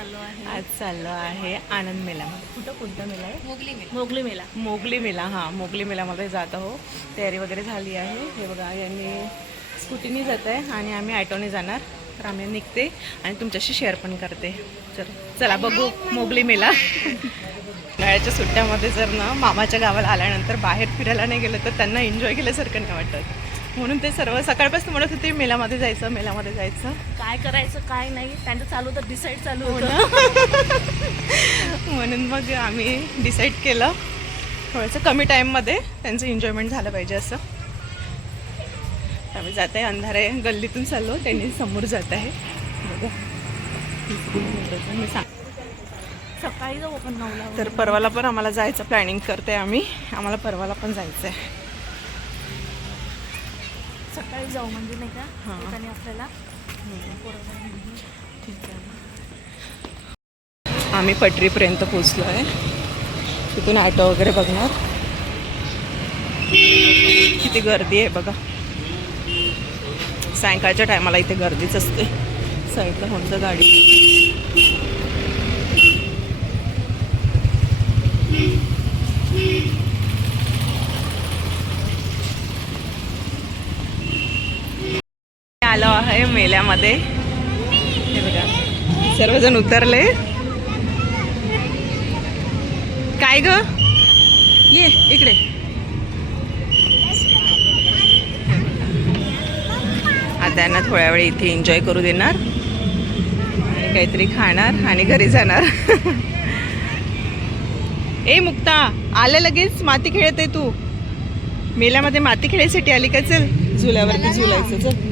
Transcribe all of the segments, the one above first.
आज चाललो आहे आनंद मेळ्यामध्ये. कुठं कोणता मेळा आहे? मोगली मेला. मोगली मेळा. हां, मोगली मेळ्यामध्ये जात आहो. तयारी वगैरे झाली आहे. हे बघा, यांनी स्कूटीने जात आहे आणि आम्ही ॲटोने जाणार. तर आम्ही निघते आणि तुमच्याशी शेअर पण करते. चला बघू मोगली मेळा. उन्हाळ्याच्या सुट्ट्यामध्ये जर ना मामाच्या गावाला आल्यानंतर बाहेर फिरायला नाही गेलं तर त्यांना एन्जॉय केल्यासारखं नाही वाटत. म्हणून ते सर्व सकाळपासून म्हणत होते मेळ्यामध्ये जायचं. काय करायचं काय नाही त्यांचं चालू होतं, डिसाईड चालू होतं. म्हणून मग आम्ही डिसाईड केलं थोडंसं कमी टाईममध्ये त्यांचं एन्जॉयमेंट झालं पाहिजे असं. आम्ही जात आहे, अंधारे गल्लीतून चाललो, त्यांनी समोर जात आहे. बघा मी सकाळी जाऊ आपण 9ला. तर परवाला पण आम्हाला जायचं प्लॅनिंग करते आम्ही. आम्हाला परवाला पण जायचं आहे. सकाळी जाऊ म्हणजे नाही का. हां. आणि आपल्याला ठीक आहे. आम्ही पटरीपर्यंत पोचलो आहे. तिथून ॲटो वगैरे बघणार. किती गर्दी आहे बघा. सायंकाळच्या टायमाला इथे गर्दीच असते. साईडला होंडा गाडी. आलो आहे मेळ्यामध्ये. हे बघा सर्वजण उतरले. काय ग, ये इकडे. आता त्यांना थोड्या वेळ इथे एन्जॉय करू देणार आणि काहीतरी खाणार आणि घरी जाणार. ए मुक्ता, आलं लगेच? माती खेळते तू? मेळ्यामध्ये माती खेळायसाठी आली का? चल झुल्यावरती झुलायचं. चल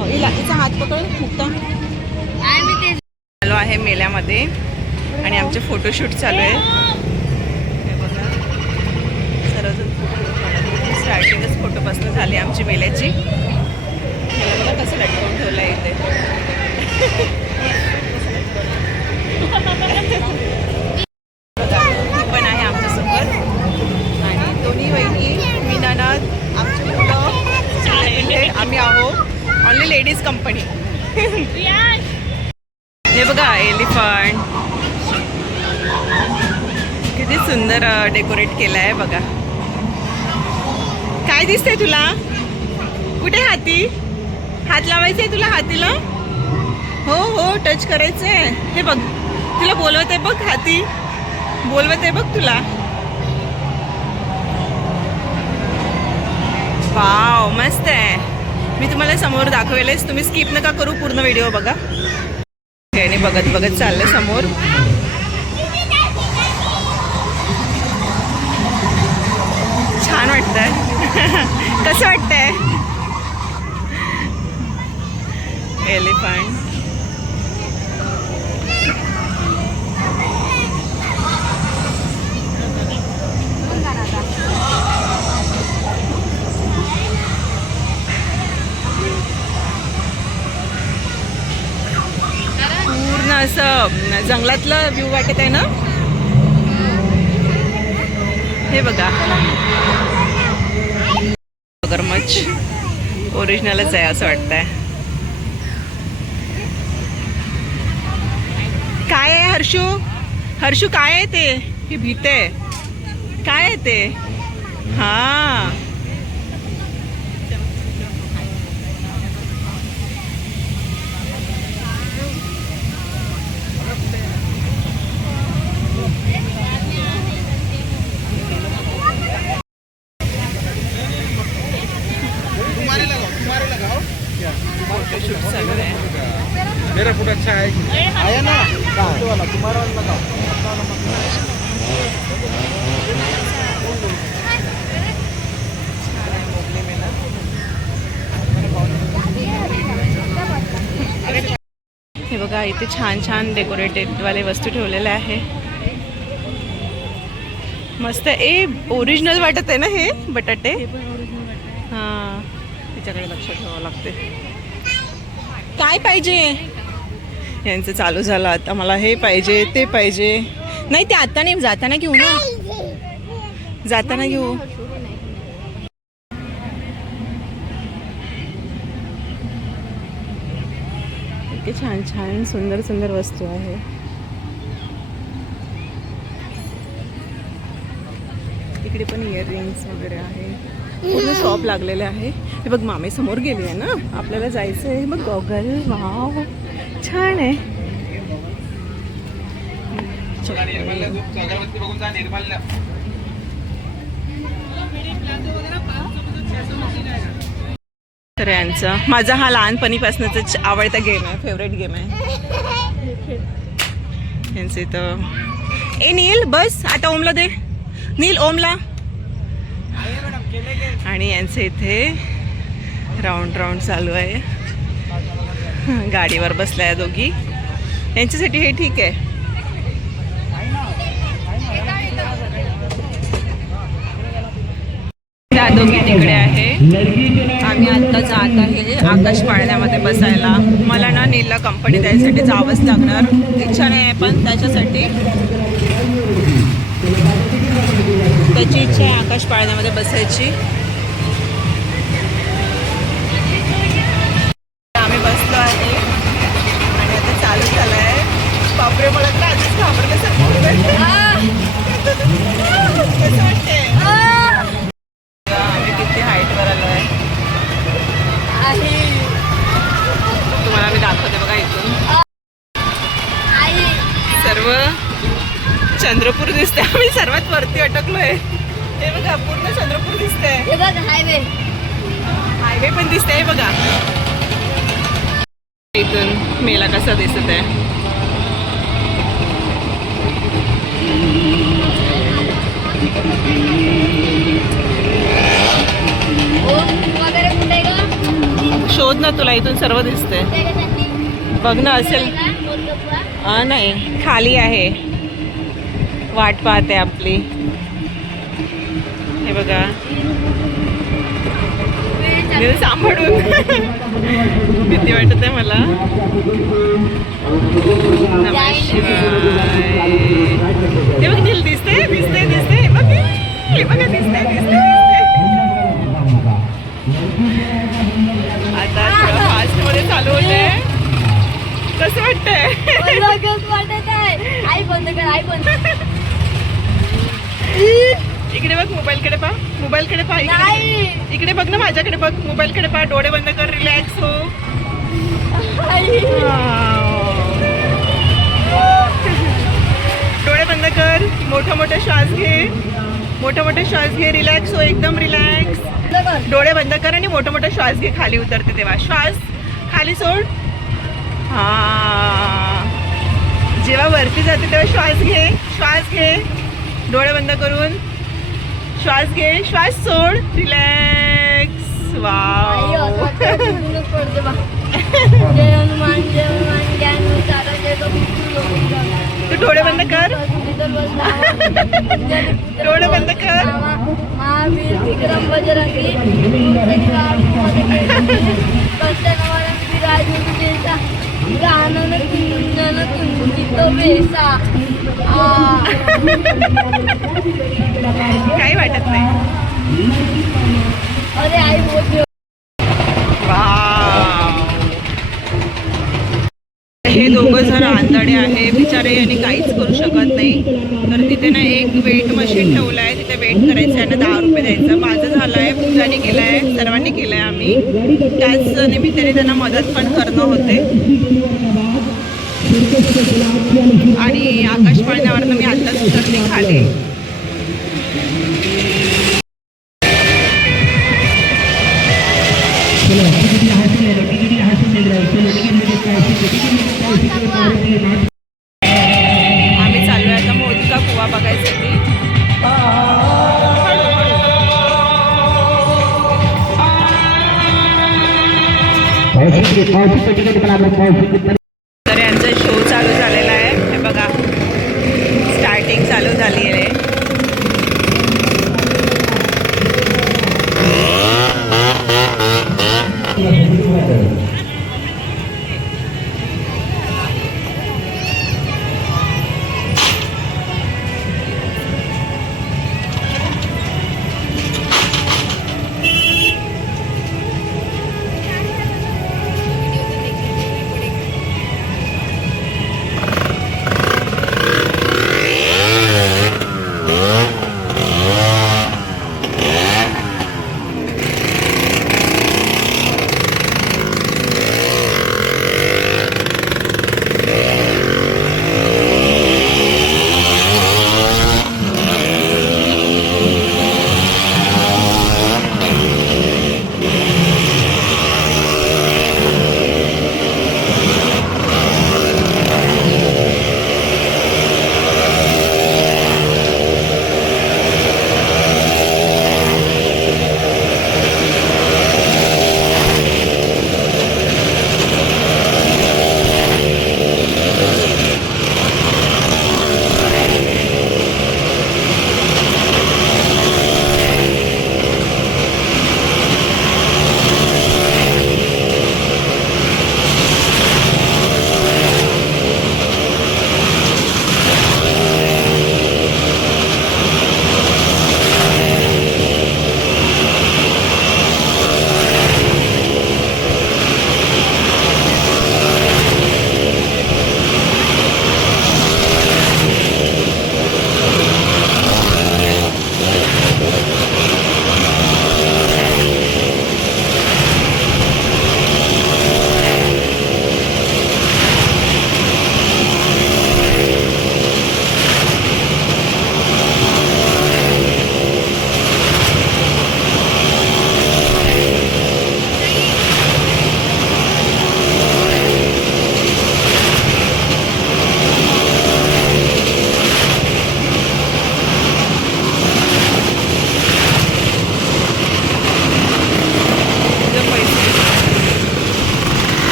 तिचा हात पकड मुक्ता. आलो आहे मेळ्यामध्ये आणि आमचे फोटोशूट चालू आहे. हे बघा सर्वजण फोटो, स्टार्टिंगच फोटोपासून झाली आमची मेळ्याची. मला बघा कसं लटकवून ठेवलं आहे इथे. पण आहे आमच्यासोबत आणि दोन्ही वहिनी, मी ननद, आमची मुलं, आम्ही आहोत. Only ladies company. हे बघा एलिफंट किती सुंदर डेकोरेट केलं आहे बघा. काय दिसतंय तुला? कुठे हाती? हात लावायचंय तुला हातीला? हो टच करायचंय. हे बघ तुला बोलवत आहे बघ, हाती बोलवत आहे बघ तुला. वाव मस्त आहे. मी तुम्हाला समोर दाखवेलच, तुम्ही स्किप नका करू, पूर्ण व्हिडिओ बघा. त्याने बघत बघत चाललं समोर. छान वाटतंय. कसं वाटतंय? एलिफंट. पूर्ण असं जंगलातलं व्ह्यू वाटत आहे ना. हे बघा मगरमच्छ ओरिजिनलच आहे असं वाटतंय. काय आहे हर्षू काय आहे ते? ही भीते. काय आहे ते? हा मेरा फोटो अच्छा आया ना वाला तुम्हारा वाला लगाओ. हे बघा इथे छान छान डेकोरेटेड वाले वस्तू ठेवलेले आहे. मस्त. ओरिजिनल वाटत आहे ना हे बटाटे. हां तिच्याकडे लक्ष ठेवावं लागते. काय पाहिजे? यांचं चालू झालं आता, मला हे पाहिजे ते पाहिजे. नाही ते आता नाही, जाताना घेऊ ना, जाताना घेऊ. इतके छान छान सुंदर सुंदर वस्तू आहे. तिकडे पण इयरिंग्स वगैरे आहे, पूर्ण शॉप लागलेले आहे. हे बघ मामे समोर गेली आहे ना, आपल्याला जायचं आहे. बघ गॉगल, वाव छान आहे. तर यांचा माझा हा लहानपणीपासूनच आवडता गेम आहे, फेवरेट गेम आहे यांचे. तर ए नील बस आता ओमला दे, नील ओमला. आणि यांचे इथे राऊंड राऊंड चालू आहे, गाडीवर बसल्या दोघी. यांच्यासाठी हे ठीक आहे. त्या दोघी तिकडे आहे. आम्ही आता जात आहे आकाश पाळण्यामध्ये बसायला. मला ना नीलला कंपनी द्यायसाठी जावंच लागणार, इच्छा नाही आहे पण त्याच्यासाठी त्याची इच्छा आहे आकाश पाळण्यामध्ये बसायची. आम्ही बसलो आहे आणि आता चालू झालं आहे. बापरे मला तर आधीच घाबरल्यासारखं कसं वाटतंय. आम्ही किती हाईटवर आलो आहे तुम्हाला मी दाखवते बघा. इथून सर्व चंद्रपूर दिसते. आम्ही सर्वात वरती अटकलोय. हे बघा पूर्ण चंद्रपूर दिसतंय, हायवे पण दिसतंय बघा. इथून मेला कसा दिसत आहे. शोध ना, तुला इथून सर्व दिसतंय. बघ ना असेल. नाही खाली आहे, वाट पाहते आपली. हे बघा सांभाळून भीती वाटत आहे मला. नमः शिवाय. ते बघ नील दिसते दिसते दिसते बघ, हे बघा दिसते दिसते. आता थोडं फास्ट मध्ये चालू होते. कसं वाटतंय. इकडे बघ, मोबाईलकडे पहा, मोबाईलकडे पहा. इकडे बघ ना माझ्याकडे बघ, मोबाईलकडे पहा. डोळे बंद कर, रिलॅक्स हो. डोळे बंद कर, मोठा मोठा श्वास घे, मोठा मोठा श्वास घे. रिलॅक्स हो, एकदम रिलॅक्स. डोळे बंद कर आणि मोठा मोठा श्वास घे. खाली उतरते तेव्हा श्वास खाली सोड. हा, जेव्हा वरती जाते तेव्हा श्वास घे, श्वास घे. डोळे बंद करून श्वास घे, श्वास सोड, रिलॅक्स. वाव. तू डोळे बंद कर, डोळे बंद कर. काही वाटत नाही. हे दोघं जण आंधळे आहे बिचारे आणि काहीच करू शकत नाही. तर तिथे ना एक वेट मशीन ठेवलं आहे, तिथे वेट करायचं आहे ना, 10 रुपये द्यायचं. माझं झालं आहे, पूजाने केलं आहे, सर्वांनी केलं आहे. आम्ही त्याच निमित्ताने त्यांना मदत पण करणं होते. आणि आकाश पाळण्यावरनं मी आत्ताच उतरते खाली. आम्ही चाललोय आता मोदका कुवा बघायसाठी. तर यांचा शो चालू झालेला आहे. हे बघा स्टार्टिंग चालू झाली आहे.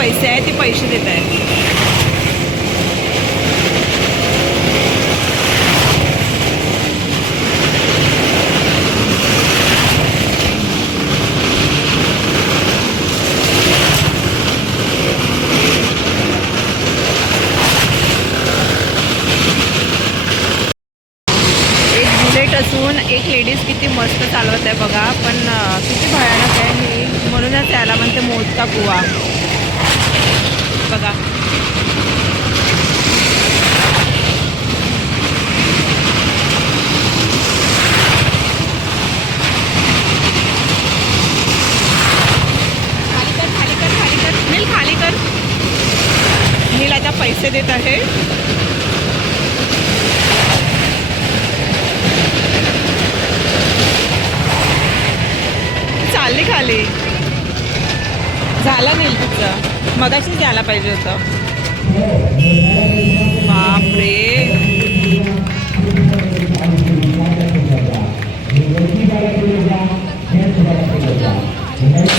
पैसे आहेत ते पैसे देत आहेत. असून एक लेडीज किती मस्त चालवत आहे बघा, पण किती भयानक आहे ही, म्हणूनच त्याला म्हणते मौत कुवा बघा. खाली कर नील, खाली कर. नील आता पैसे देत आहे. चालली खाली. झाला नाही तुझं, मगाशीच द्यायला पाहिजे होतं. बापरे,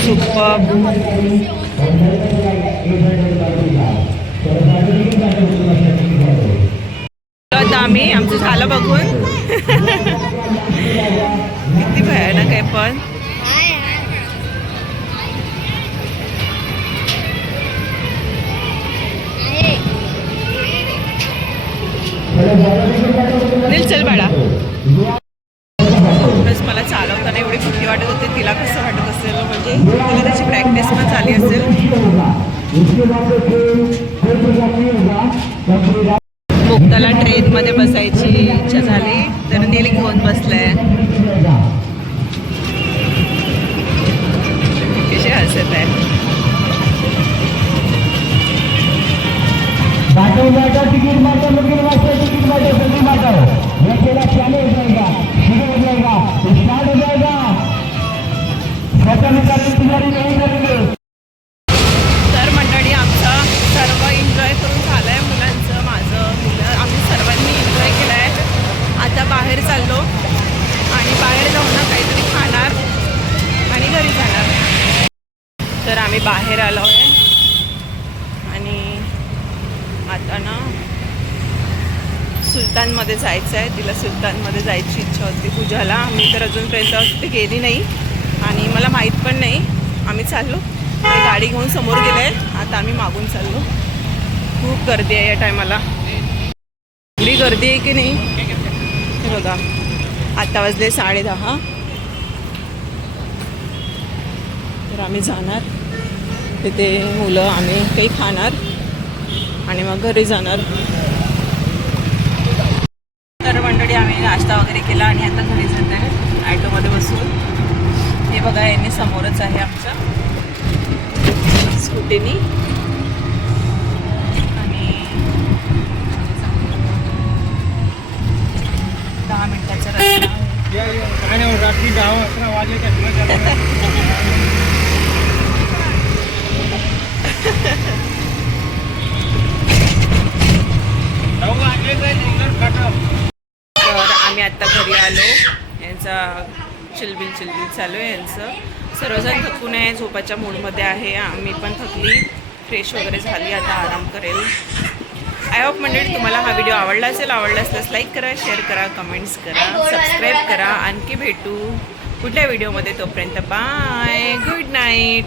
सुपर. आता आम्ही आमचं झालं बघून. किती भयानक आहे पण. नील चल बाळा. खरंच मला चालवताना एवढी भीती वाटत होती, तिला कसं वाटत असेल, म्हणजे तिला त्याची प्रॅक्टिस पण झाली असेल. मुक्ताला ट्रेनमध्ये बसायची इच्छा झाली तर नील घेऊन बसलाय. कशी हसत आहे. टिकट मारता टिकट मारता जल्दी मारता ये खेला चालू हो जाएगा, शुरू हो जाएगा, स्टार्ट हो जाएगा. तैयारी नहीं करेंगे. तर मंडळी आमचा सर्व एन्जॉय करून झालं आहे. मुलांचं, माझं, मुलं, आम्ही सर्वांनी एन्जॉय केलं आहे. आता बाहेर चाललो आणि बाहेर जाऊन ना काहीतरी खाणार आणि घरी जाणार. तर आम्ही बाहेर आलो आहे आणि आता ना सुलतानमध्ये जायचं आहे. तिला सुलतानमध्ये जायची इच्छा होती पूजाला. मी तर अजूनपर्यंत तिथे गेली नाही आणि मला माहीत पण नाही. आम्ही चाललो, गाडी घेऊन समोर गेलं आहे, आता आम्ही मागून चाललो. खूप गर्दी आहे या टायमाला. एवढी गर्दी आहे की नाही हे बघा. आता वाजले 10:30. तर आम्ही जाणार तिथे, मुलं, आम्ही काही खाणार आणि मग घरी जाणार. तर मंडळी आम्ही नाश्ता वगैरे केला आणि आता घरी जात आहे ॲटोमध्ये बसून. हे बघा, यांनी समोरच आहे आमच्या स्कूटीनी. आणि 10 मिनिटाचा रस्ता. रात्री 10-11 वाजे तर आम्ही आत्ता घरी आलो. यांचा चिलबिल चालू आहे यांचं. सर्वजण थकून आहे, झोपाच्या मूडमध्ये आहे. आम्ही पण थकली, फ्रेश वगैरे झाली, आता आराम करेल. आय होप मंडळी तुम्हाला हा व्हिडिओ आवडला असेल. आवडला असल्यास लाईक करा, शेअर करा, कमेंट्स करा, सबस्क्राईब करा. आणखी भेटू पुढल्या व्हिडिओमध्ये. तोपर्यंत बाय, गुड नाईट.